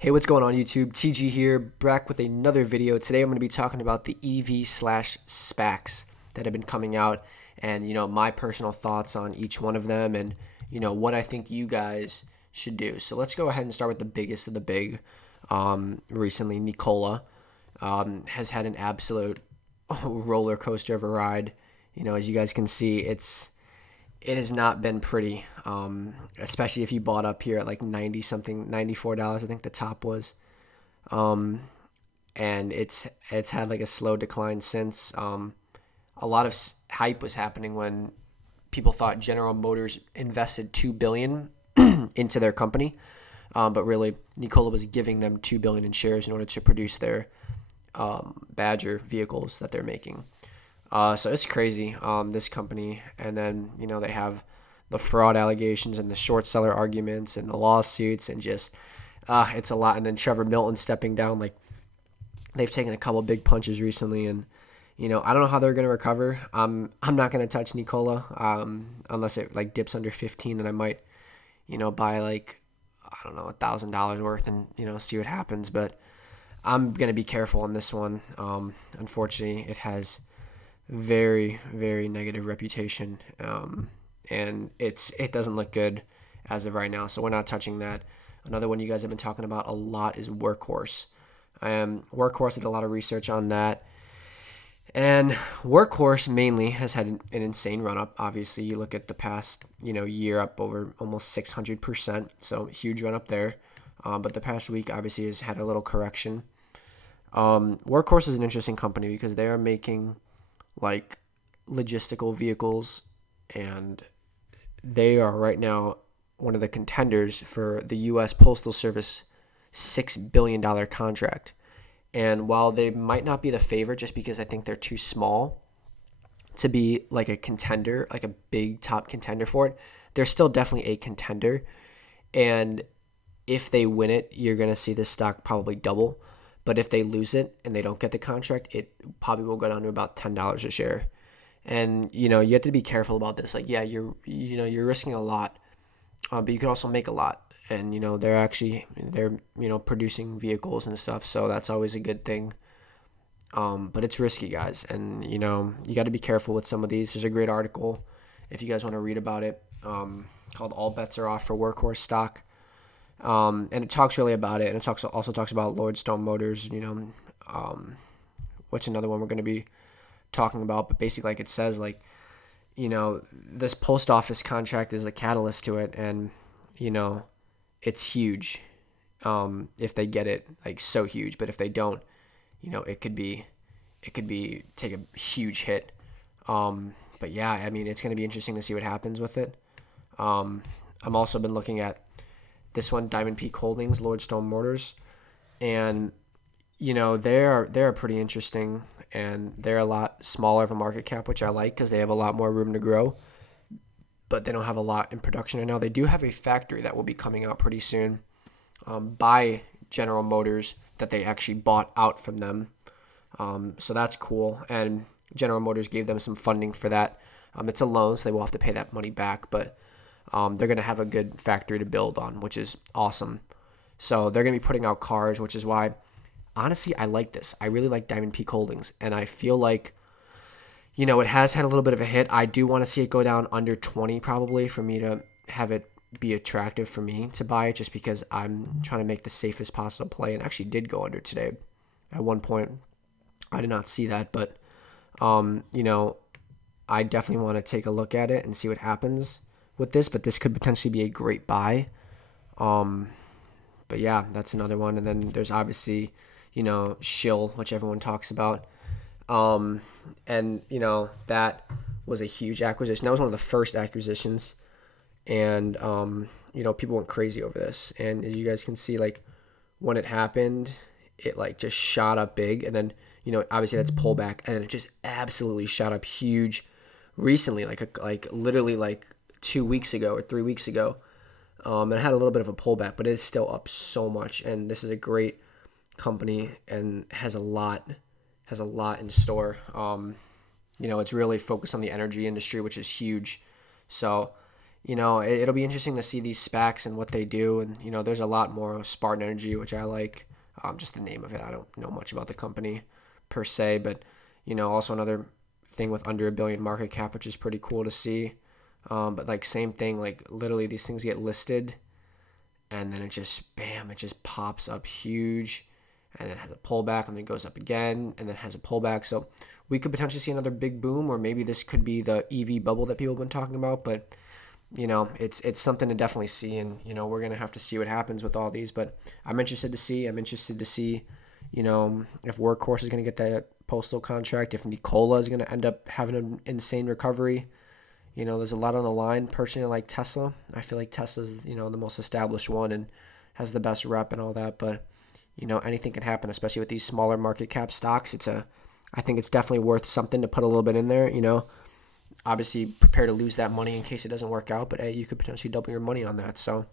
Hey, what's going on YouTube? TG here, back with another video. Today I'm going to be talking about the EV/SPACs that have been coming out and, my personal thoughts on each one of them and, what I think you guys should do. So let's go ahead and start with the biggest of the big. Recently, NKLA has had an absolute roller coaster of a ride. As you guys can see, it has not been pretty, especially if you bought up here at like 90 something, $94, I think the top was. And it's had like a slow decline since. A lot of hype was happening when people thought General Motors invested $2 billion into their company. But really, NKLA was giving them $2 billion in shares in order to produce their Badger vehicles that they're making. So it's crazy, this company. And then, they have the fraud allegations and the short seller arguments and the lawsuits and just, it's a lot. And then Trevor Milton stepping down, like they've taken a couple big punches recently. And, I don't know how they're going to recover. I'm not going to touch NKLA, unless it like dips under 15, then I might, buy like, I don't know, $1,000 worth and, see what happens. But I'm going to be careful on this one. Unfortunately, it has very, very negative reputation, and it doesn't look good as of right now, so we're not touching that. Another one you guys have been talking about a lot is Workhorse. Workhorse did a lot of research on that, and Workhorse mainly has had an insane run up. Obviously, you look at the past year, up over almost 600%, so huge run up there. But the past week obviously has had a little correction. Workhorse is an interesting company because they are making like logistical vehicles, and they are right now one of the contenders for the U.S. Postal Service $6 billion contract. And while they might not be the favorite just because I think they're too small to be like a contender, like a big top contender for it, they're still definitely a contender. And if they win it, you're going to see this stock probably double. But if they lose it and they don't get the contract, it probably will go down to about $10 a share. And, you have to be careful about this. Like, yeah, you're risking a lot, but you could also make a lot. And, they're producing vehicles and stuff. So that's always a good thing. But it's risky, guys. And, you got to be careful with some of these. There's a great article, if you guys want to read about it, called All Bets Are Off for Workhorse Stock. And it talks really about it, and it also talks about Lordstone Motors, which another one we're going to be talking about. But basically, like it says, like, this post office contract is a catalyst to it, and it's huge. If they get it, like so huge, but if they don't, it could be take a huge hit. But yeah, I mean, it's going to be interesting to see what happens with it. I'm also been looking at this one, Diamond Peak Holdings, Lordstone Motors, and they're pretty interesting, and they're a lot smaller of a market cap, which I like because they have a lot more room to grow, but they don't have a lot in production right now. They do have a factory that will be coming out pretty soon, by General Motors, that they actually bought out from them, so that's cool. And General Motors gave them some funding for that. It's a loan, so they will have to pay that money back, but they're going to have a good factory to build on, which is awesome. So they're going to be putting out cars, which is why, honestly, I like this. I really like Diamond Peak Holdings, and I feel like, it has had a little bit of a hit. I do want to see it go down under 20 probably for me to have it be attractive for me to buy it, just because I'm trying to make the safest possible play, and actually did go under today. At one point, I did not see that, but, I definitely want to take a look at it and see what happens with this, but this could potentially be a great buy. But yeah, that's another one. And then there's obviously, SHLL, which everyone talks about. And, that was a huge acquisition. That was one of the first acquisitions. And, people went crazy over this. And as you guys can see, like, when it happened, it, like, just shot up big. And then, obviously that's pullback. And then it just absolutely shot up huge recently, like literally, like, 2 weeks ago or 3 weeks ago. It had a little bit of a pullback, but it's still up so much. And this is a great company and has a lot in store. It's really focused on the energy industry, which is huge. So, It'll be interesting to see these SPACs and what they do. And, there's a lot more. Spartan Energy, which I like, just the name of it. I don't know much about the company per se, but, also another thing with under $1 billion market cap, which is pretty cool to see. But like same thing, like literally these things get listed and then it just, bam, it just pops up huge and then has a pullback and then goes up again and then has a pullback. So we could potentially see another big boom, or maybe this could be the EV bubble that people have been talking about. But, it's something to definitely see. And, we're going to have to see what happens with all these. But I'm interested to see, if Workhorse is going to get that postal contract, if Nikola is going to end up having an insane recovery. There's a lot on the line. Personally, I like Tesla. I feel like Tesla's, the most established one and has the best rep and all that. But, anything can happen, especially with these smaller market cap stocks. I think it's definitely worth something to put a little bit in there, Obviously, prepare to lose that money in case it doesn't work out. But, hey, you could potentially double your money on that. So,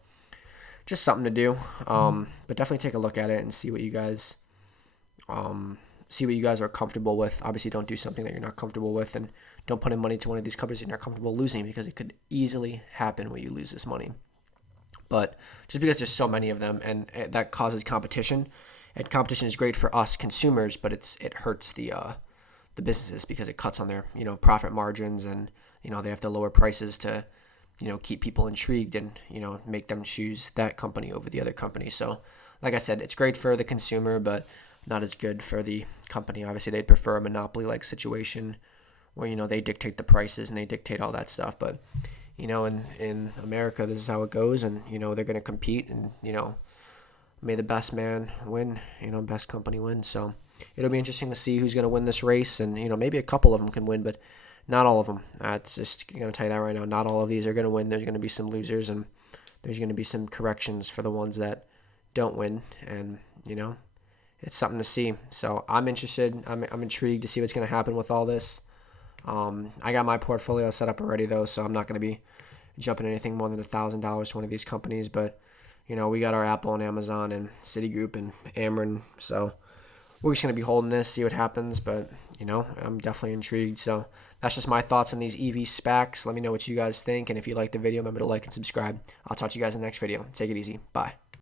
just something to do. But definitely take a look at it and see what you guys are comfortable with. Obviously, don't do something that you're not comfortable with, and don't put in money to one of these companies you're not comfortable losing, because it could easily happen when you lose this money. But just because there's so many of them, and that causes competition, and competition is great for us consumers, but it hurts the businesses because it cuts on their profit margins, and they have to lower prices to keep people intrigued and make them choose that company over the other company. So like I said, it's great for the consumer, but not as good for the company. Obviously, they'd prefer a monopoly-like situation where, they dictate the prices and they dictate all that stuff. But, in America, this is how it goes, and, they're going to compete, and, may the best man win, best company win. So it'll be interesting to see who's going to win this race, and, maybe a couple of them can win, but not all of them. It's just going to tell you that right now. Not all of these are going to win. There's going to be some losers, and there's going to be some corrections for the ones that don't win, and, it's something to see. So I'm interested. I'm intrigued to see what's going to happen with all this. I got my portfolio set up already, though, so I'm not going to be jumping anything more than $1,000 to one of these companies. But, we got our Apple and Amazon and Citigroup and Ameren. So we're just going to be holding this, see what happens. But, I'm definitely intrigued. So that's just my thoughts on these EV SPACs. Let me know what you guys think. And if you like the video, remember to like and subscribe. I'll talk to you guys in the next video. Take it easy. Bye.